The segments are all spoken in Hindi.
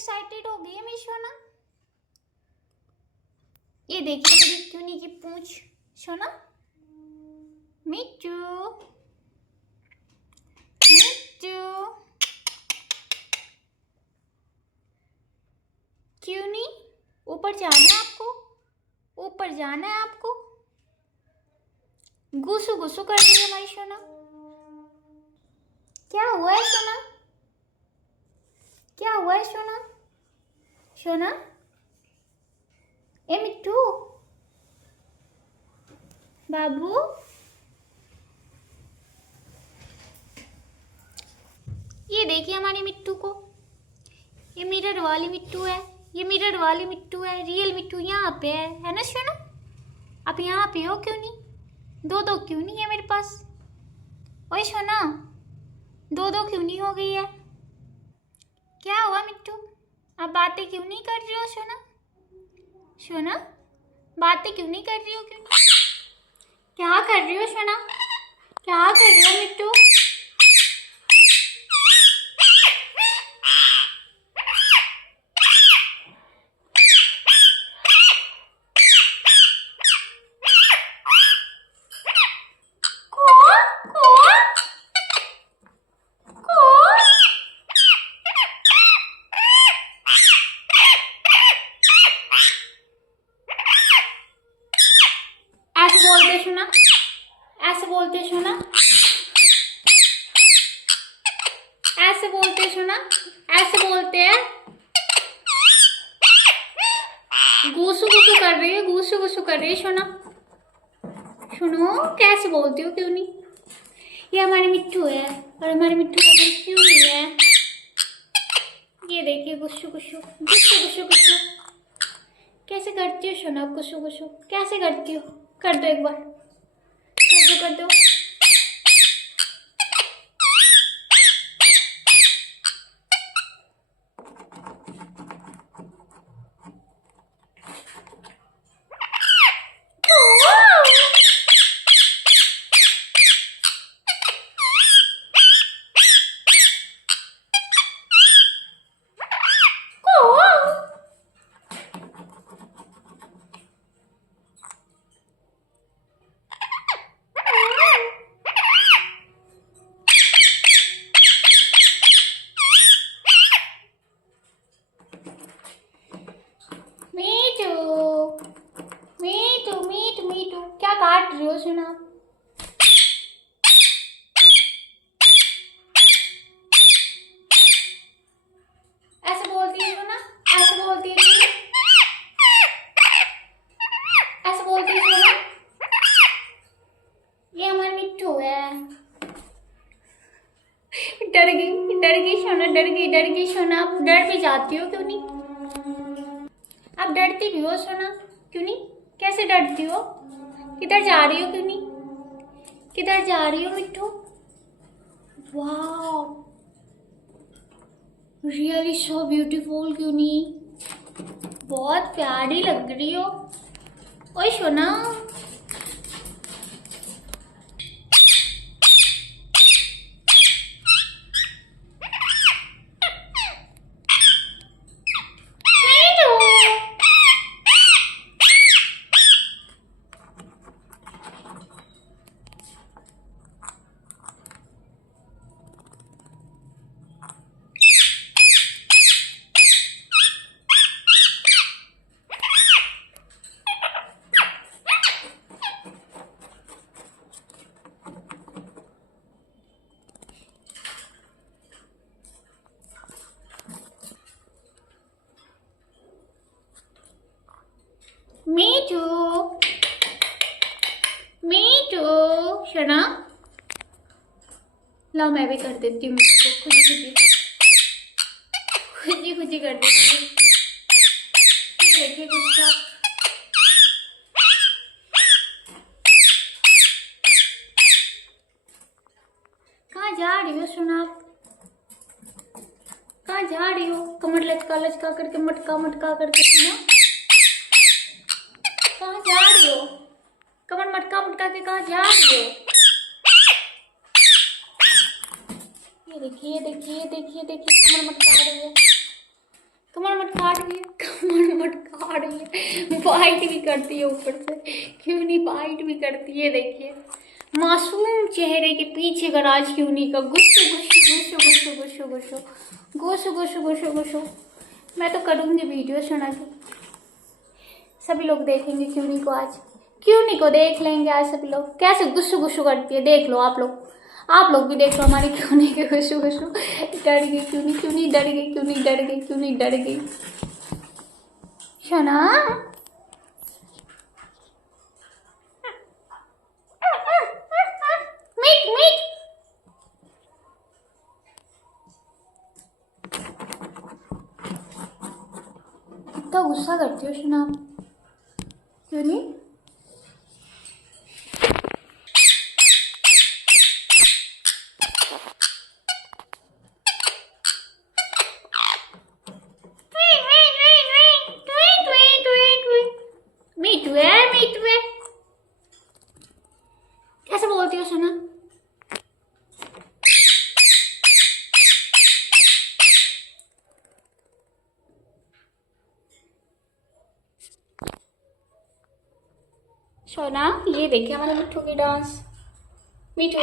एक्साइटेड हो गई है मेरी सोना। ये देखिए मेरी क्यूनी की पूंछ सोना। मिट्टू मिट्टू क्यूनी, ऊपर जाना है आपको, ऊपर जाना है आपको। गुसु गुसु कर रही है हमारी सोना। क्या हुआ है सोना? क्या हुआ है सोना? सोना ए मिट्टू बाबू, ये देखिए हमारी मिट्टू को। ये मिरर वाली मिट्टू है, ये मिरर वाली मिट्टू है। रियल मिट्टू यहाँ पे है ना सोना? आप यहाँ पे हो क्यों नहीं? दो दो क्यों नहीं है मेरे पास? ओए सोना, दो दो क्यों नहीं हो गई है? क्या हुआ मिट्टू? आप बातें क्यों नहीं कर रही हो सोना? सोना बातें क्यों नहीं कर रही हो? क्यों नहीं? क्या कर रही हो सोना? क्या कर रही हो मिट्टू? ऐसे बोलते सुना, ऐसे बोलते सुना, ऐसे बोलते सुना, ऐसे बोलते हैं। गुसु गुसु कर रही है, गुसु गुसु कर रही है सोना। सुनो कैसे बोलती हो क्यों नहीं? ये हमारी मिट्टू है और हमारी मिट्टू का नाम क्यों नहीं है। ये देखिए गुस्सु गुस्सु गुस्सु गुस्सु गुस्सु कैसे करती हो सोना? गुस्सु गुस्सु कैसे करती हो? कर दो एक बार, कर दो कर दो। मीटू मीटू मीटू क्या काट रही हो सुना? ऐसे बोलती है सुना, ऐसे बोलती है सुना, ऐसे बोलती है सुना। ये हमारी मिट्टू है। डर गई सोना, डर गई सोना। आप डर भी जाती हो क्यों नहीं? आप डरती भी हो सोना क्यों नहीं? कैसे डरती हो? किधर जा रही हो क्यों नहीं? किधर जा रही हो मिट्टू? वाह रियली सो ब्यूटीफुल क्यों नहीं? बहुत प्यारी लग रही हो। ओए सोना, मीठू मीठू शना, लो मैं भी कर देती हूँ मिट्टू को खुदी खुदी खुदी कर देती हूँ। ये देखिए गुस्सा। कहाँ जा रही हो सुना? कहाँ जा रही हो? कमर लचका लचका करके मटका मटका करके सुना। कहाँ जा रही हो? कमर मटका मटका के कहाँ जा रही हो? ये देखिए देखिए देखिए देखिए कमर मटका रही है। कमर मत काट रही है, कमर मत काट रही है, बाइट भी करती है ऊपर से, क्यों नहीं बाइट भी करती है। देखिए मासूम चेहरे के पीछे का राज क्यों नहीं का गुस्सो गुस्सो गुस्सो गुस्सो गुस्सो गुस्सो गुस्सो गुस्सो गुस्सो। मैं तो करूँगी वीडियो सुना के, सभी लोग देखेंगे क्यूनी को आज, क्यूनी को देख लेंगे आज सभी लोग कैसे गुस्सो गुस्सो करती है। देख लो आप लोग भी देख लो हमारी क्यूनी के गुस्सो गुस्सो। डर गई क्यूनी, क्यूनी डर गई, क्यूनी डर गई, क्यूनी डर गई। शना मीट मीट कितना गुस्सा करती हो शना, क्यों नहीं? मीठू है कैसे बोलती हो सोना? सोना ये देखिए हमारे मिठू की डांस। मिठू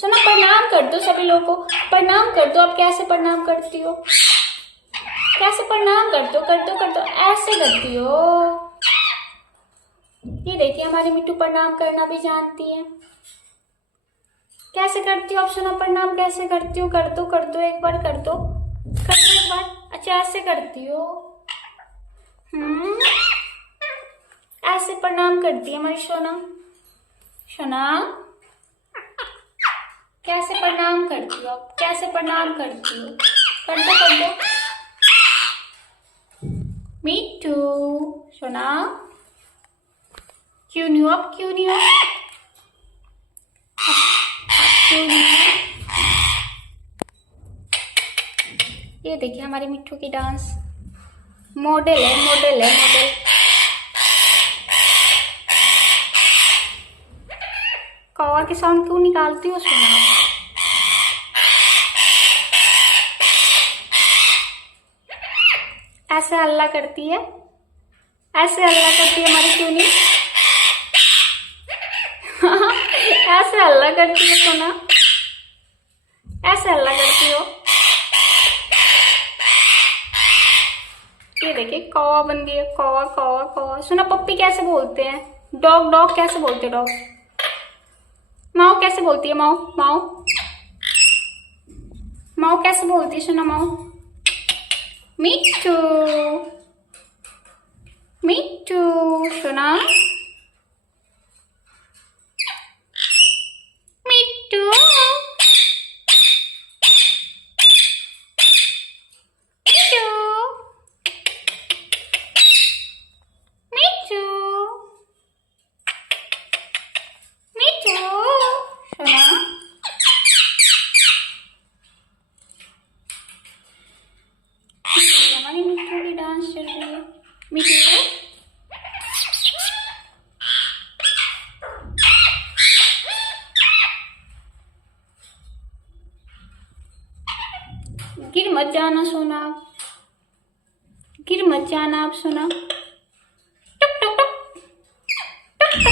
सोना प्रणाम कर दो सभी लोगों को, प्रणाम कर दो। आप कैसे प्रणाम करती हो? कैसे प्रणाम कर दो ऐसे करती हो। ये देखिए हमारी मिठू प्रणाम करना भी जानती है। कैसे करती हो आप सोना प्रणाम? कैसे करती हो? कर दो एक बार, कर दो एक बार। अच्छा ऐसे करती हो। ऐसे प्रणाम करती है हमारी सोना। सोना कैसे प्रणाम करती हो? कैसे प्रणाम करती हो? कर दो मिठू। सोना क्यों नहीं हो? अब क्यों नहीं हो? क्यों नहीं हो? ये देखिए हमारी मिठू की डांस। मॉडल है मॉडल। कौवा के साउंड क्यों निकालती हो सोना? ऐसे हल्ला करती है, ऐसे हल्ला करती है हमारी क्यूनी। ऐसे हल्ला करती है सोना, ऐसे हल्ला करती हो। ये देखिए कौवा बन गई है, कौवा कौवा कौवा। सुना पप्पी कैसे बोलते हैं? डॉग डॉग कैसे बोलते हैं? डॉग माओ कैसे बोलती है? माओ माओ माओ कैसे बोलती है? सुना माओ। मिठू मिठू सुना। मिठू मिठू मिठू मिठू सुना। हमारी मिठू की डांस चल रही है। मिठू गिर मत जाना सोना, गिर मत जाना आप सोना। टक टक टक टक टक टक।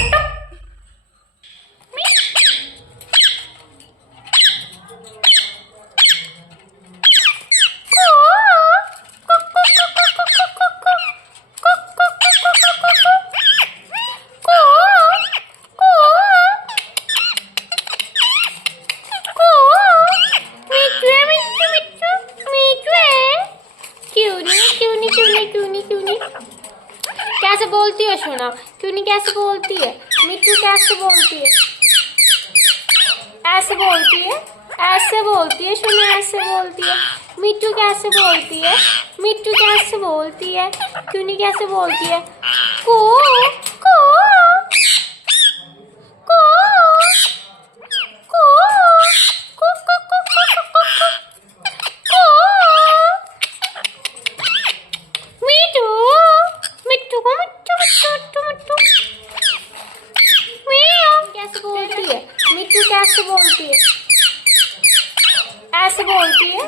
कैसे बोलती है सोना? क्यों नहीं कैसे बोलती है? मिठू कैसे बोलती है? ऐसे बोलती है, ऐसे बोलती है सोना, ऐसे बोलती है। मिठू कैसे बोलती है? मिठू कैसे बोलती है? क्यों नहीं कैसे बोलती है? को को को कैसे बोलती है? ऐसे बोलती है,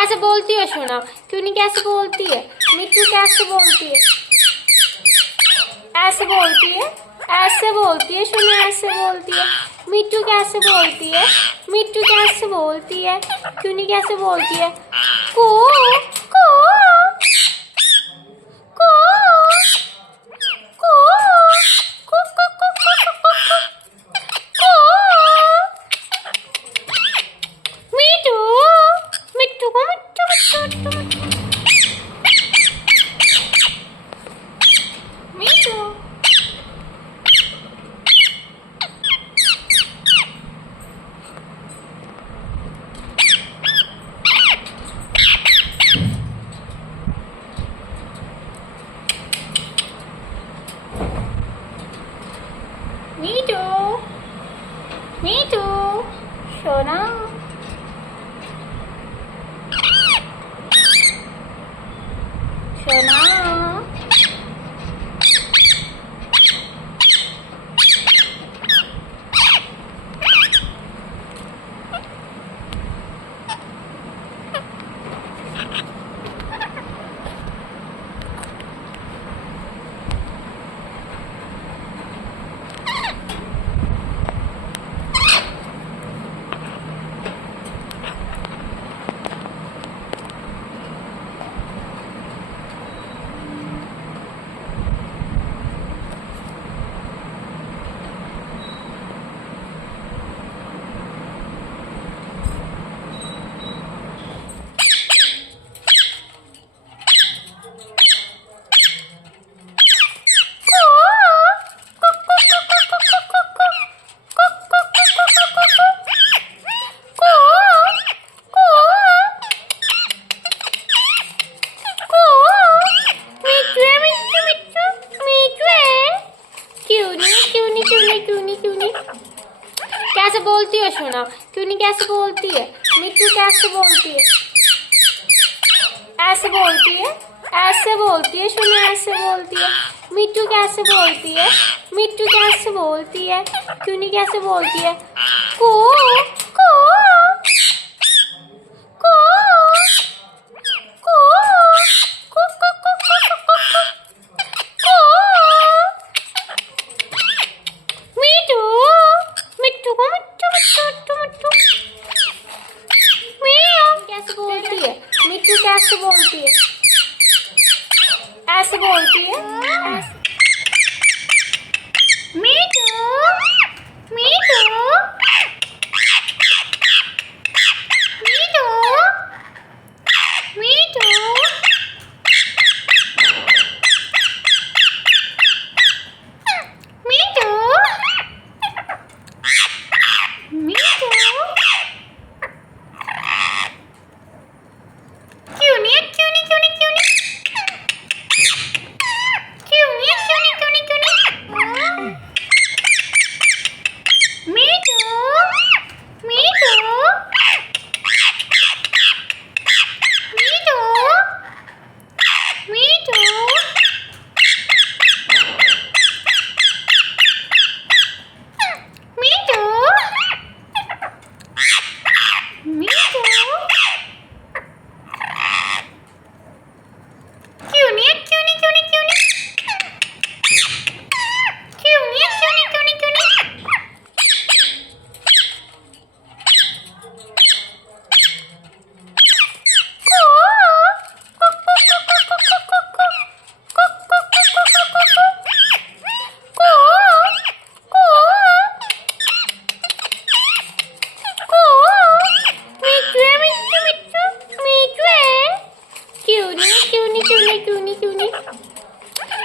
कैसे बोलती हो सोना? क्यों नहीं कैसे बोलती है? मिट्टू कैसे बोलती है? ऐसे बोलती है, ऐसे बोलती है सोना, ऐसे बोलती है। मिट्टू कैसे बोलती है? मिट्टू कैसे बोलती है? क्यों नहीं कैसे बोलती है? को को को को को को मिट्टू मिट्टू को मिट्टू मिट्टू मिट्टू मिट्टू मिट्टू मिट्टू सोना सोना कैसे बोलती हो सोना? क्यों नहीं कैसे बोलती है? मिट्टू कैसे बोलती है? ऐसे बोलती है, ऐसे बोलती है सोना, ऐसे बोलती है। मिट्टू कैसे बोलती है? मिट्टू कैसे बोलती है? क्यों नहीं कैसे बोलती है? को को को मिट्टू मिट्टू को मिट्टू मिट्टू मिट्टू मिट्टू कैसे बोलती है? मिट्टू कैसे बोलती है? ऐसे बोलती है, ऐसे मिट्टू मिट्टू मिट्टू मिट्टू मिट्टू मिट्टू क्यों नहीं क्यों नहीं क्यों नहीं क्यों नहीं क्यों नहीं क्यों नहीं क्यों नहीं क्यों नहीं मिट्टू मिट्टू मिट्टू मिट्टू मिट्टू मिट्टू क्यों नहीं क्यों नहीं क्यों नहीं क्यों नहीं क्यों नहीं क्यों नहीं क्यों नहीं क्यों नहीं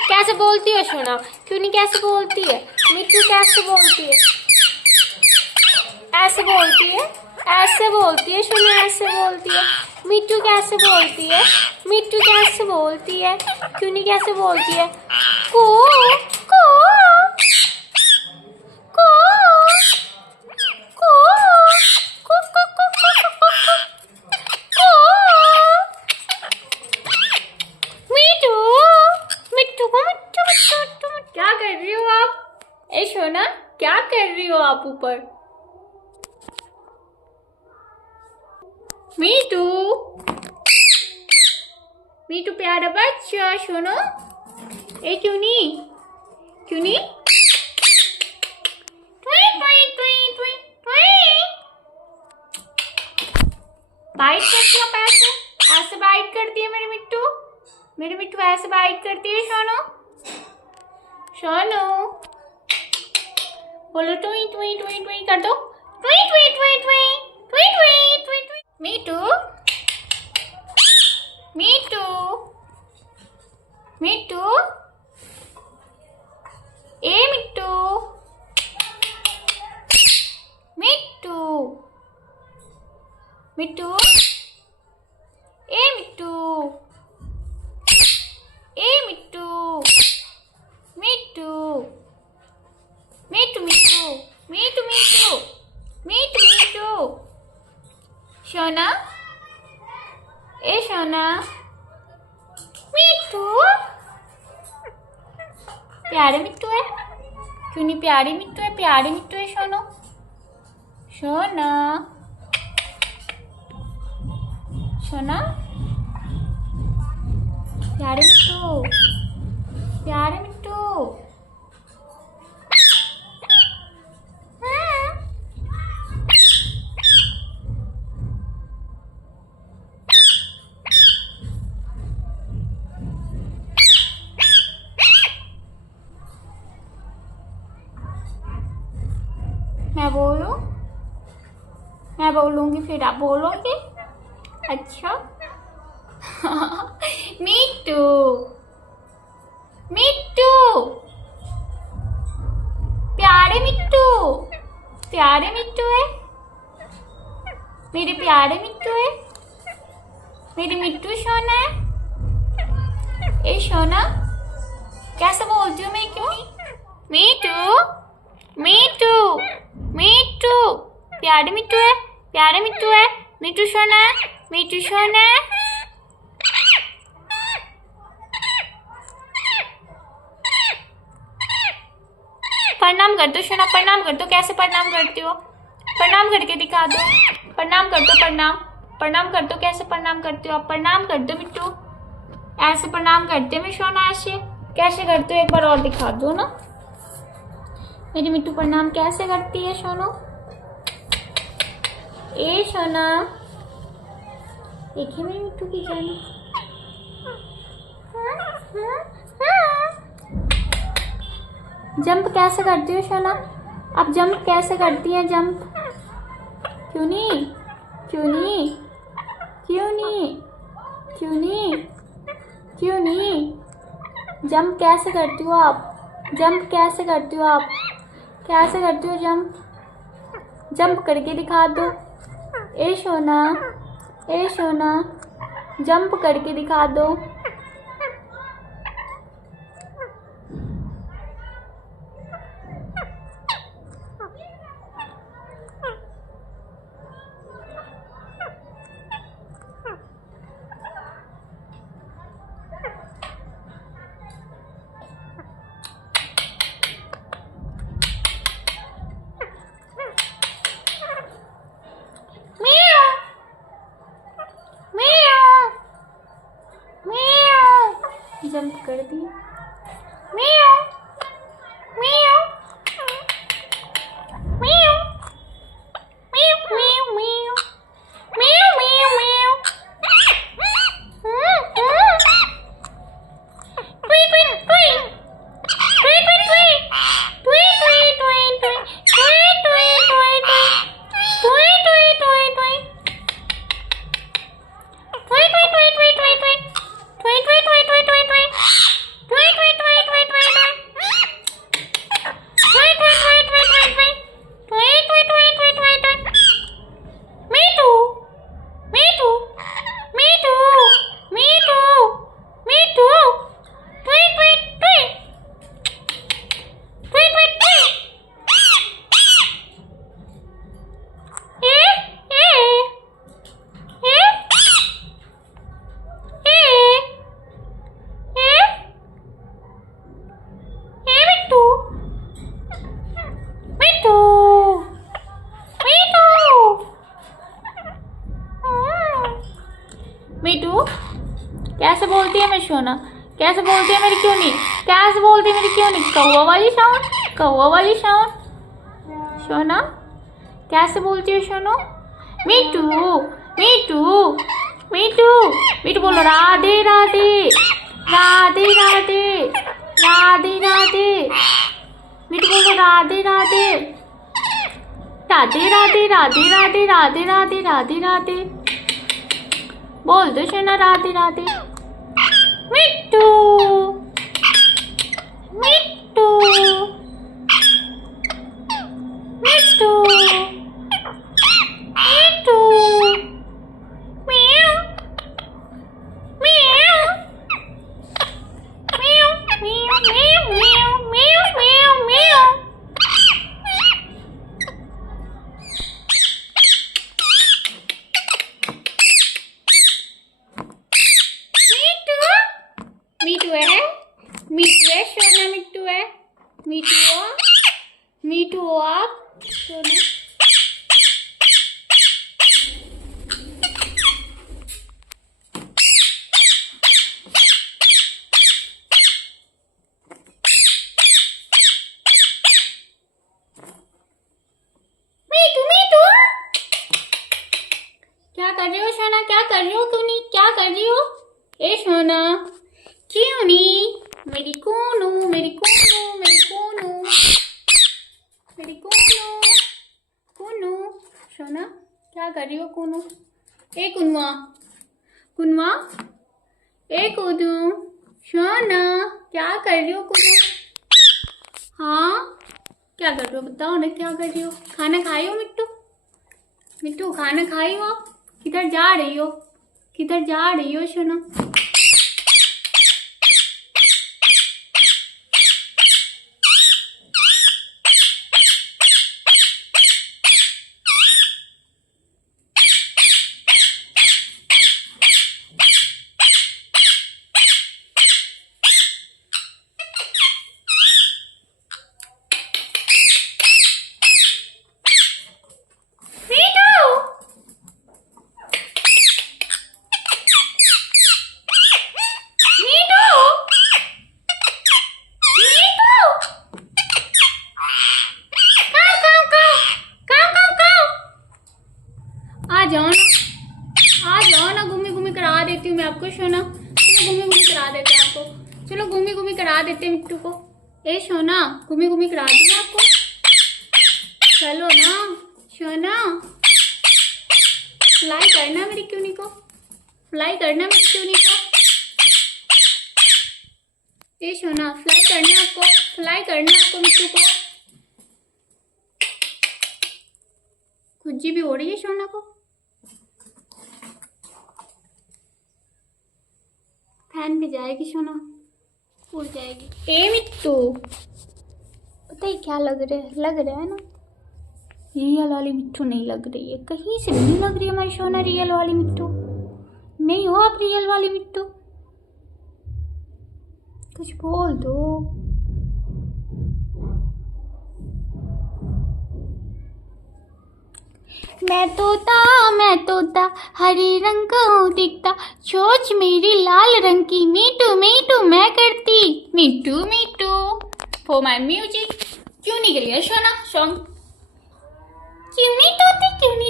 कैसे बोलती हो सोना? क्यों नहीं कैसे बोलती है? मिट्टू कैसे बोलती है? ऐसे बोलती है, ऐसे बोलती है सोना, ऐसे बोलती है। मिट्टू कैसे बोलती है? मिट्टू कैसे बोलती है? क्यों नहीं कैसे बोलती है? को को को मिट्टू मिट्टू को मिट्टू मिट्टू मिट्टू। क्या कर रही हो आप? ए सोना, क्या कर रही हो आप ऊपर? मिट्टू प्यारा बच्चा सुनो ए चुनी चुनी बाइट करती है पैसे ऐसे बाइट करती है मेरी मिट्टू ऐसे बाइट करती है सोनू सोनू बोलो टुई टुई टुई टुई कर दो टुई टुई टुई टुई टुई टुई टुई टुई मिट्टू मिट्टू मिट्टू ए मिट्टू मिट्टू मिट्टू ए मिट्टू ए मिट्टू मिट्टू मिट्टू मिट्टू मिट्टू मिट्टू मिट्टू मिट्टू सोना ए सोना मिट्टू प्यारे मिट्टू है क्यों नहीं प्यारी मिट्टू है सोनो सोना सोना प्यारे मिट्टू मैं बोलूंगी फिर आप बोलोगे अच्छा मिट्टू मिट्टू प्यारे मिट्टू है मेरे प्यारे मिट्टू है मेरी मिट्टू सोना है ए सोना कैसे बोलती हूँ मैं क्यों मिट्टू मिट्टू मिट्टू प्यारे मिट्टू है मिट्टू सोना है प्रणाम कर दो सोना प्रणाम कर दो कैसे प्रणाम करती हो प्रणाम करके दिखा दो प्रणाम कर दो प्रणाम कर दो कैसे प्रणाम करती हो आप प्रणाम कर दो मिट्टू ऐसे प्रणाम करते मैं सोना ऐसे कैसे करते हो एक बार और दिखा दो ना मेरी मिट्टू प्रणाम कैसे करती है सोनो ए सोना देखिए मेरी मिट्टू की जानी जंप कैसे करती हो सोना आप जंप कैसे करती हैं जंप क्यों नहीं क्यों नहीं क्यों नहीं क्यों नहीं क्यों नहीं जंप कैसे करती हो आप जंप कैसे करती हो आप कैसे करती हो जंप करके दिखा दो ए सोना जंप करके दिखा दो जंप कर दी म्याऊ म्याऊ म्याऊ म्याऊ म्याऊ म्याऊ म्याऊ म्याऊ ट्वी ट्वी ट्वी ट्वी ट्वी ट्वी ट्वी ट्वी ट्वी ट्वी ट्वी ट्वी ट्वी ट्वी मिट्टू कैसे बोलती है मेरी सोना? कैसे बोलती है मेरी क्यों नहीं? कैसे बोलती है मेरी क्यों नहीं? कौवा वाली साउंड, कौवा वाली साउंड। सोना कैसे बोलती है सोनो? मीठू मीठू मीठू मीठू बोलो राधे राधे राधे राधे राधे राधे। मीठू बोलो राधे राधे राधे राधे राधे राधे राधे राधे राधे राधे। बोल दो सोना राधे राधे। मिट्टू मिट्टू मिट्टू मिट्टू म्याऊ म्याऊ म्याऊ म्याऊ म्याऊ म्याऊ म्याऊ म्याऊ। मीठू है, मीठू है सोना, मीठू है, मीठू हो, मीठू हो आप सोना। मीठू मीठू क्या कर रही हो सोना? क्या कर रही हो? क्यों नहीं? क्या कर रही हो? ए सोना क्यों नहीं? मेरी कोनू मेरी कोनू मेरी कोनू मेरी कोनू कोनू। सोना क्या कर रही हो कोनू? ए कुनवा कुनवा ए कोनू। सोना क्या कर रही हो कोनू? हाँ क्या कर रही हो? बताओ ना क्या कर रही हो? खाना खाई हो मिट्टू? मिट्टू खाना खाई हो आप? किधर जा रही हो? किधर जा रही हो सोना? आ जाओ ना घूमी घूमी करा देती हूँ मैं आपको सोना। चलो घूमी घूमी करा देते हैं आपको। चलो घूमी घूमी करा देते हैं मिट्टू को। ए सोना घूमी घूमी करा दी ना आपको। चलो ना सोना फ्लाई करना मेरी क्यूनी को, फ्लाई करना मेरी क्यूनी को। ए सोना फ्लाई करना आपको, फ्लाई करना आपको मिट्टू को। खुजी भी हो रही है सोना को। फैन पे जाएगी सोना, उड़ जाएगी। ए मिट्टू पता है क्या लग रहा है ना? रियल वाली मिट्टू नहीं लग रही है, कहीं से नहीं लग रही है हमारी सोना रियल वाली मिट्टू। नहीं हो आप रियल वाली मिट्टू? कुछ बोल दो। मैं तोता हरे रंग का हूँ दिखता, चोंच मेरी लाल रंग की, मीठू मीठू मैं करती, मीठू मीठू। फॉर माय म्यूजिक क्यों नहीं गई है सोना सॉन्ग? क्यों नहीं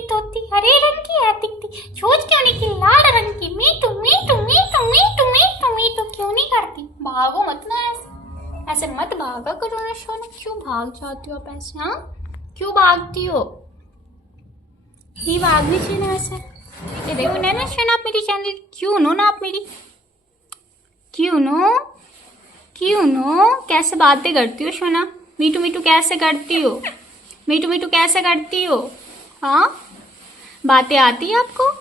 तोती हरे रंग की है दिखती, चोंच क्यों नहीं की लाल रंग की, मीठू मीठू मीठू मीठू मीठू मीठू क्यों नहीं करती? भागो मत ना ऐसे मत भागा करो ना सोना। क्यों भाग जाती हो आप ऐसे? हाँ क्यों भागती हो? ये भागनी चाहिए ना ऐसे। ये देखो ना सोना आप मेरी चैनल क्यों नो ना आप मेरी क्यों नो कैसे बातें करती हो सोना? मीठू मीठू कैसे करती हो? मीठू मीठू कैसे करती हो? हाँ बातें आती है आपको?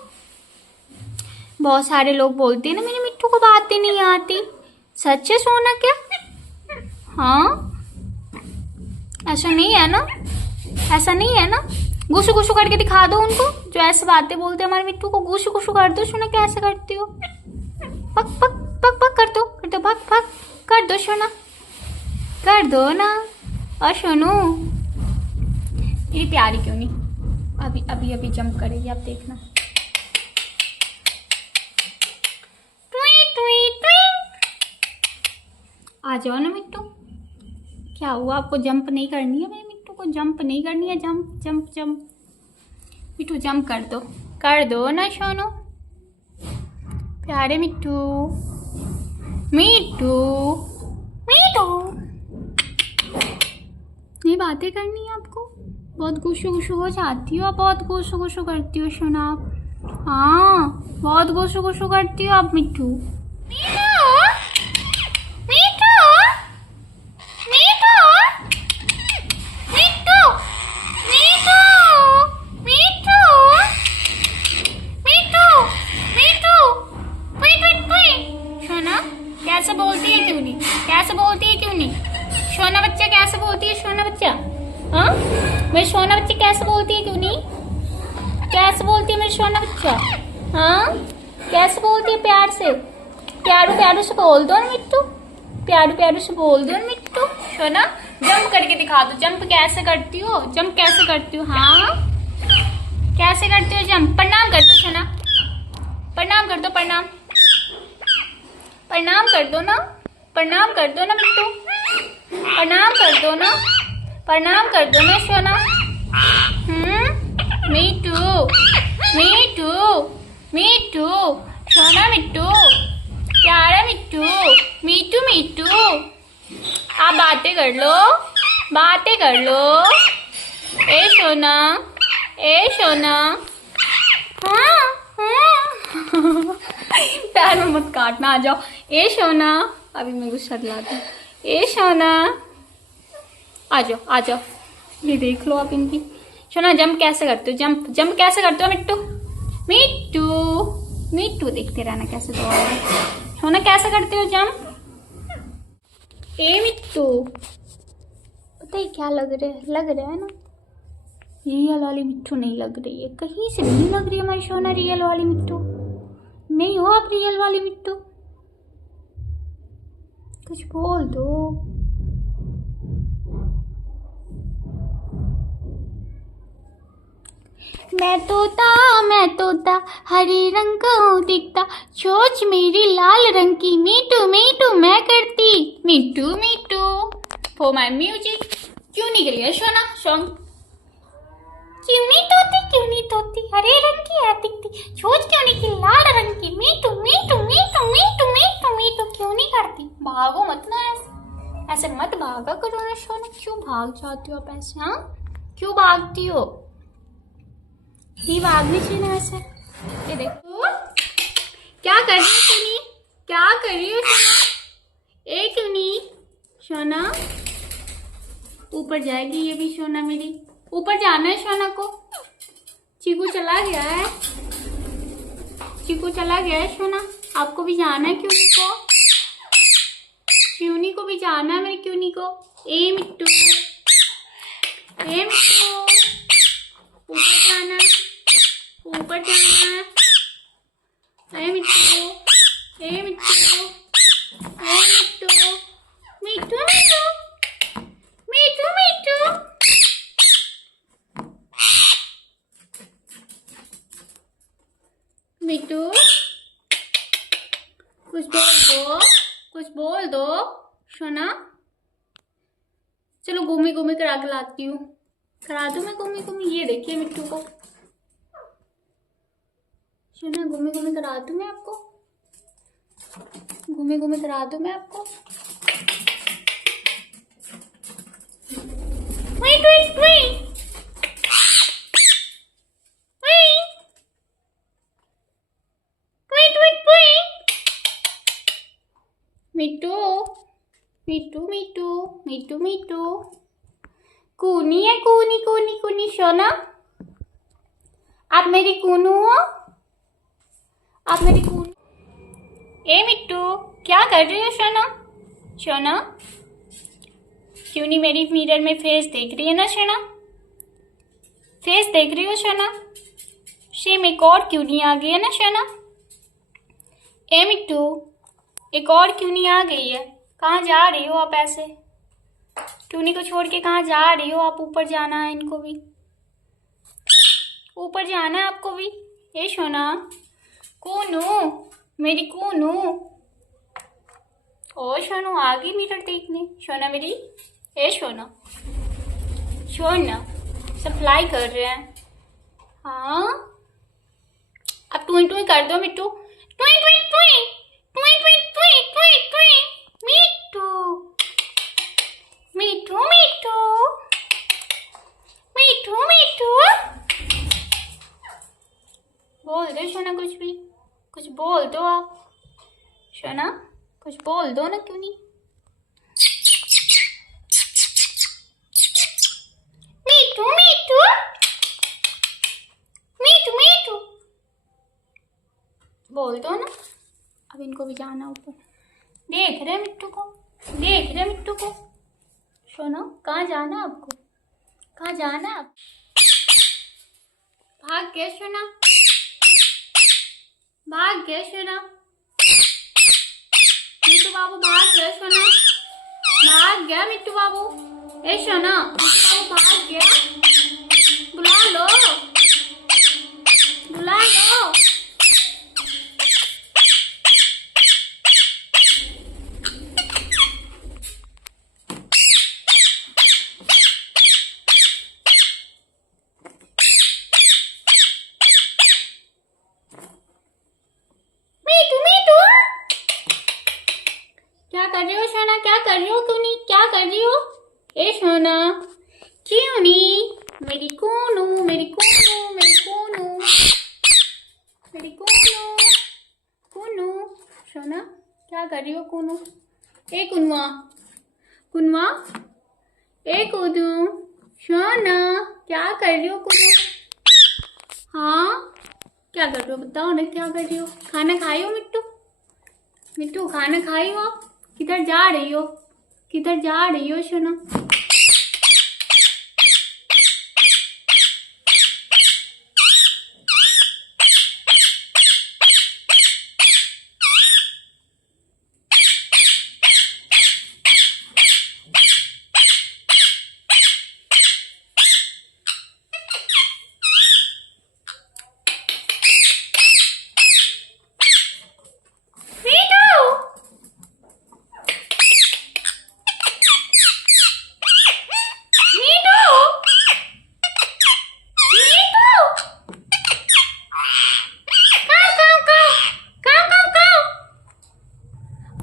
बहुत सारे लोग बोलते हैं ना मेरी मिट्टू को बातें नहीं आती। सच है सोना क्या? हाँ ऐसा नहीं है ना? ऐसा नहीं है ना? गुसु गुसु करके दिखा दो उनको जो ऐसे बातें बोलते हैं हमारे मिट्टू को। गुसु गुसु कर दो सोना। कैसे करती हो? पक पक पक पक कर दो भक भक कर दो सोना, कर दो ना। और सोनू मेरी प्यारी क्यों नहीं? अभी अभी अभी जंप करेगी आप देखना। आ जाओ ना मिट्टू। क्या हुआ, आपको जंप नहीं करनी है? मेरे मिट्टू को जंप नहीं करनी है? Jump jump jump. Mittu jump कर दो ना सोनू, प्यारे मिट्टू। मिट्टू मिट्टू, ये बातें करनी है आपको? बहुत गुस्सू गुस्सू हो जाती हो आप, बहुत गुस्सू गुस्सू करती हो सोना आप। हाँ, बहुत गुस्सू गुस्सू करती हो आप मिट्टू। कैसे बोलती है क्यों नहीं? कैसे बोलती है क्यों नहीं? सोना बच्चा कैसे बोलती है? सोना बच्चा, हाँ मेरी सोना बच्ची कैसे बोलती है क्यों नहीं? कैसे बोलती है मेरी सोना बच्चा? हाँ कैसे बोलती है? प्यार से, प्यारू प्यारू से बोल दो ना मिट्टू, प्यारू प्यारू से बोल दो ना मिट्टू। सोना जंप करके दिखा दो, जंप कैसे करती हो? जंप कैसे करती हो? हाँ कैसे करती हो जंप? प्रणाम कर दो सोना, प्रणाम कर दो, प्रणाम प्रणाम कर दो ना, प्रणाम कर दो ना मिट्टू, प्रणाम कर दो ना, प्रणाम कर दो ना सोना। मिट्टू मिट्टू मिट्टू, सोना मिट्टू, प्यारा मिट्टू, मिट्टू मिट्टू। आप बातें कर लो, बातें कर लो। ए सोना, ए सोना। हाँ हाँ पैर में मत काटना, आ जाओ। ए सोना, अभी मैं गुस्सा दिलाती हूँ। ए सोना, आ जाओ आ जाओ। ये देख लो आप इनकी। सोना जंप कैसे करते हो? जंप जंप कैसे करते हो मिट्टू? मिट्टू मिट्टू, देखते रहना कैसे दौड़ रहे हैं। सोना कैसे करते हो जंप? ए मिट्टू, पता है क्या लग रहा है ना, रियल वाली मिट्टू नहीं लग रही है, कहीं से नहीं लग रही है हमारी सोना रियल वाली मिट्टू। नहीं हो आप रियल वाली मिट्टू, कुछ बोल दो। मैं तोता हरे रंग का हूँ दिखता, चोंच मेरी लाल रंग की, मीठू मीठू मैं करती, Mittu Mittu. For my music. क्यों नहीं गई है सोना सॉन्ग? क्यों नहीं तोती हरे रंग की है दिखती, चोंच क्यों नहीं की लाल रंग की, मीठू मीठू मीठू मीठू मीठू मीठू। क्यों नहीं करती? भागो मत ना ऐसे मत भागा करो ना सोना। क्यों भाग जाती हो आप ऐसे? हाँ क्यों भागती हो? नहीं भागनी चाहिए ना ऐसे। ये देखो क्या कर रही हो सुनी, क्या कर रही हो सोना? ए क्यों नहीं सोना, ऊपर जाएगी ये भी सोना मेरी, ऊपर जाना है सोना को। चीकू चला गया है, चीकू चला गया है सोना, आपको भी जाना है क्यूनी को, क्यूनी को भी जाना है मेरे क्यूनी को। ए मिट्टू, ए मिट्टू, ऊपर जाना है, ऊपर जाना है। ए मिट्टू, ए मिट्टू, ए मिट्टू, मिट्टू मिट्टू, मिट्टू मिट्टू। मिट्टू कुछ बोल दो, कुछ बोल दो सोना। चलो घूमी घूमी करा के लाती हूँ, करा दूँ मैं घूमी घूमी। ये देखिए मिट्टू को सोना, घूमी घूमी करा दूँ मैं आपको, घूमी घूमी करा दूँ मैं आपको। वेट वेट वेट, मिट्टू मिट्टू मिट्टू मिट्टू मिट्टू, कूनी है, कूनी कूनी कूनी सोना। आप मेरी कूनू हो, आप मेरी कूनू। ए मिट्टू क्या कर रही हो सोना? सोना क्यों नहीं मेरी मिरर में फेस देख रही है ना सोना? फेस देख रही हो सोना? सेम एक और क्यों नहीं आ गई है ना सोना? ए मिट्टू एक और क्यों नहीं आ गई है? कहाँ जा रही हो आप ऐसे? टूनी को छोड़ के कहाँ जा रही हो आप? ऊपर जाना है इनको भी, ऊपर जाना है आपको भी। ये सोना, कूनू मेरी कूनू, ओ सोनू आ गई मिरर देखने। सोना मेरी, ए सोना, सोना सप्लाई कर रहे हैं। हाँ अब टुई टुई कर दो मिट्टू। टुई टुई टुई टुई टुई टुई टुई टुई। मिट्टू मिट्टू मिट्टू मिट्टू मिट्टू। बोल दो सोना कुछ भी, कुछ बोल दो आप। सोना कुछ बोल दो ना, क्यों नहीं। मीठू मीठू मीठू मीठू बोल दो ना। अब इनको भी जाना ऊपर। देख रहे मिट्टू को, देख रहे मिट्टू को। सोना कहाँ जाना आपको, कहाँ जाना आप। भाग गया सोना, भाग गया सोना। मिट्टू बाबू भाग गया सोना, भाग गया मिट्टू बाबू। ए सोना मिट्टू बाबू भाग गया, बुला लो, बुला लो। क्या कर रही हो सोना, क्या कर रही हो, क्यों नहीं, क्या कर रही हो। ए सोना क्यों नहीं, मेरी कोनू मेरी कोनू मेरी कोनू मेरी कोनू कोनू। सोना क्या कर रही हो कोनू। ए कुनवा, कुनवा, ए कोनू। सोना क्या कर रही हो कोनू। हाँ क्या कर रही हो बताओ ना, क्या कर रही हो। खाना खाई हो मिट्टू, मिट्टू खाना खाई हो आप। किधर जा रही हो, किधर जा रही हो सोना।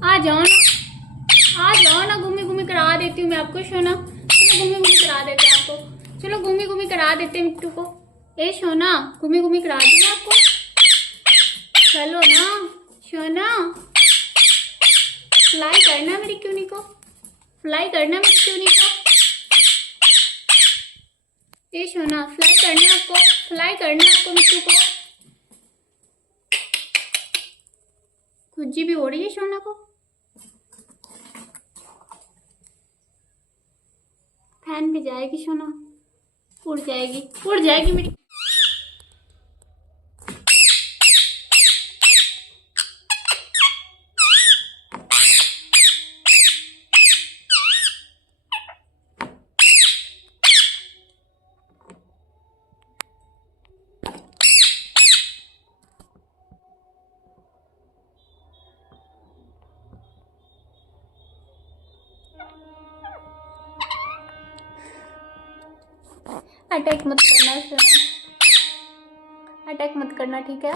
आ जाओ ना, आ जाओ ना, घूमी घूमी करा देती हूँ मैं आपको सोना। चलो घूमी घूमी करा देते हैं आपको, चलो घूमी घूमी करा देते हैं मिट्टू को। ए सोना घूमी घूमी करा दूँ आपको, चलो ना सोना। फ्लाई करना मेरी क्यूनी को, फ्लाई करना मेरी क्यूनी को। ए सोना फ्लाई करना आपको, फ्लाई करना आपको मिट्टू को। खुजी भी हो रही है सोना को। फैन भी जाएगी सोना, उड़ जाएगी, उड़ जाएगी मेरी। अटैक मत करना सोना, अटैक मत करना ठीक है।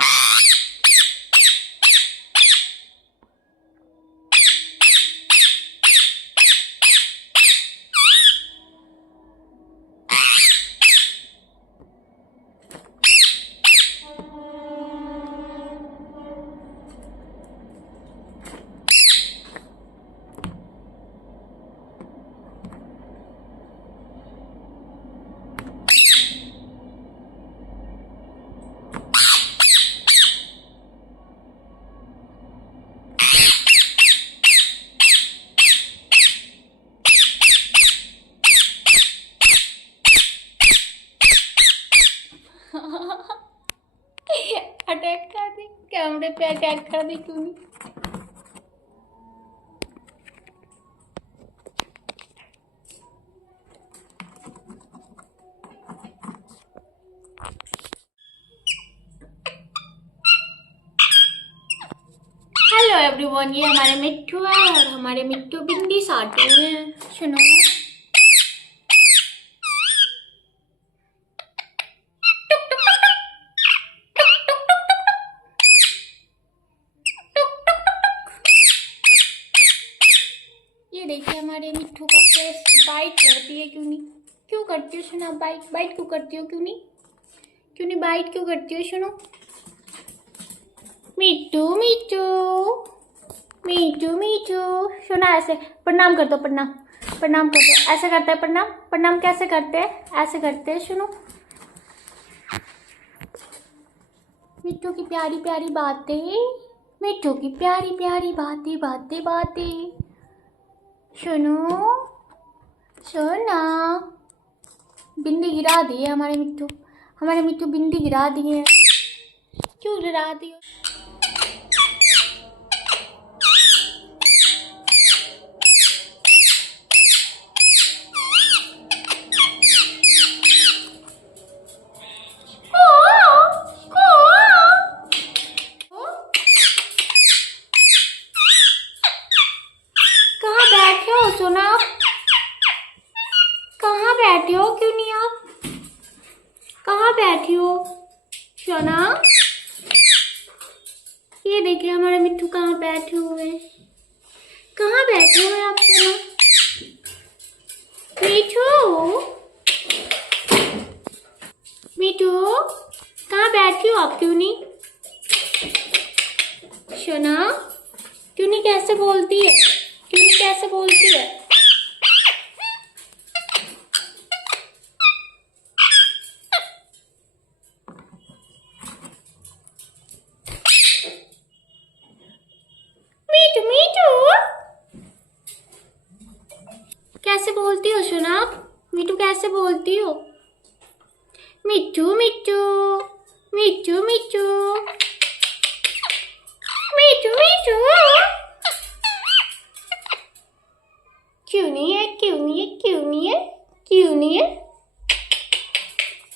अटैक कर दी, कैमरे पे अटैक कर दी क्यों नहीं। हेलो हेलो एवरीवन, ये हमारे मिट्टू है और हमारे मिट्टू बिंदी साटे हैं। सुनो, ये देखिए हमारे मिट्टू का फेस। बाइट करती है, क्यों नहीं? क्यों करती हो सुनो? बाइट बाइट क्यों करती हो? क्यों नहीं बाइट क्यों करती हो? सुनो, मिट्टू मिट्टू मिट्टू मिट्टू, सुना ऐसे प्रणाम कर दो, प्रणाम कर दो। ऐसे करते हैं प्रणाम कैसे करते हैं? ऐसे करते हैं। सुनो, मिट्टू की प्यारी प्यारी बातें, मिट्टू की प्यारी प्यारी बातें। सुनो सुना, बिंदी गिरा दी है हमारे मिट्टू बिंदी गिरा दी है। क्यों गिरा दी हो? सोना, कहाँ बैठे हो? क्यों नहीं आप? कहाँ बैठी हो सोना? ये देखिए हमारे मिट्टू कहाँ बैठे हुए हैं। कहाँ बैठे हुए आप सोना? मिट्टू कहाँ बैठी हो आप? क्यों नहीं सोना? क्यों नहीं कैसे बोलती है? मीठू कैसे बोलती हो सोना? मीठू कैसे बोलती हो? मिट्टू मिट्टू मिट्टू मिट्टू मिट्टू मिट्टू, क्यों नहीं है?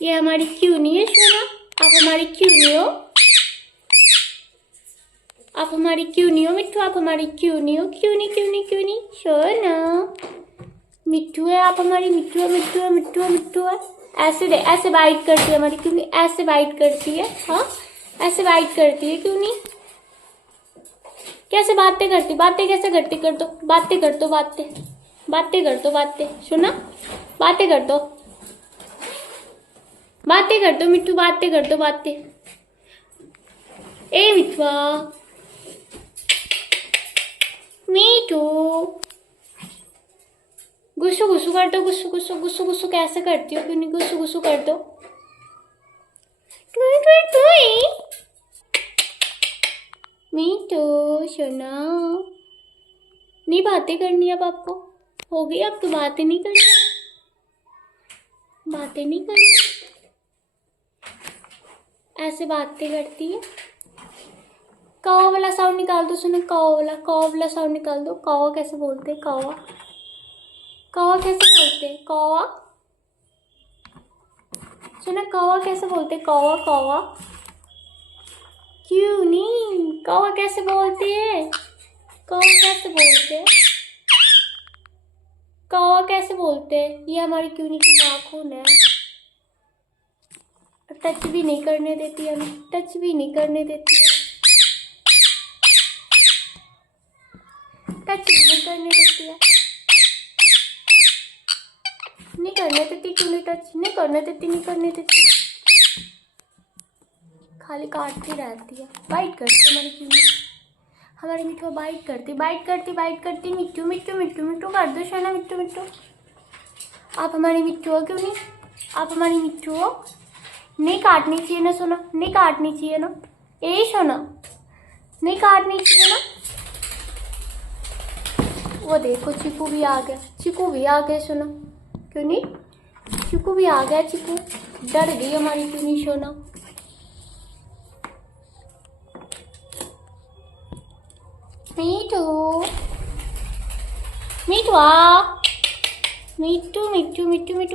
ये हमारी क्यों नहीं है सोना? आप हमारी क्यों नहीं हो? मिट्टू, आप हमारी क्यों नहीं हो? क्यों नहीं सोना? मिट्टू है, आप हमारी मिट्टू है। ऐसे बाइट करती है हमारी, क्यों नहीं? ऐसे बाइट करती है। हाँ, ऐसे बाइट करती है, क्यों नहीं? कैसे बातें करती? बातें कैसे करती? कर दो बातें सुना, बातें कर दो मिट्टू, बातें कर दो। ए मिठुआ, मीठू, गुस्सू कर दो। गुस्सू कैसे करती हो? क्यों नहीं गुस्सू कर दो? मीठू सोना, नहीं बातें करनी अब आपको? हो गई अब तो बातें नहीं करनी। ऐसे बातें करती है। कौवा वाला साउंड निकाल दो सुनो, कौवा वाला साउंड निकाल दो। कौवा कैसे बोलते हैं? कौवा कैसे बोलते हैं? कौवा सुनो, कौवा कैसे बोलते हैं? कौवा क्यों नहीं? कौवा कैसे बोलते हैं? कौवा कैसे बोलते हैं? ये हमारी क्यों नहीं की नाखून है, टच भी नहीं करने देती है। नहीं करने देती क्यों नहीं? टच नहीं करने देती। खाली काटती रहती है, बाइट करती है हमारी क्यों नहीं? हमारी मिट्टू बाइट करती। मिट्टू कर दो सोना, मिट्टू। आप हमारी मिट्टू हो, क्यों नहीं? आप हमारी मिट्टू हो। नहीं काटनी चाहिए ना सोना, नहीं काटनी चाहिए ना। ए सोना, नहीं काटनी चाहिए ना। वो देखो चिकू भी आ गया सोना, क्यों नहीं? चिकू भी आ गया। चिकू डर गई हमारी क्यों नहीं सोना। मिट्टू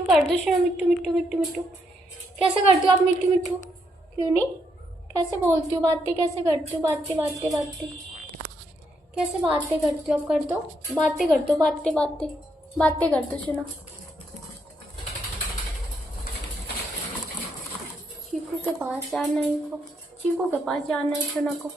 कर दो सोना। मिट्टू कैसे करती हो आप? मिट्टू क्यों नहीं? कैसे बोलती हो? बातें कैसे करती हो? बातें कैसे बातें करते हो? अब कर दो, बातें कर दो, बातें कर दो। सुनो, चीकू के पास जाना है, चीकू के पास जाना है सुना को।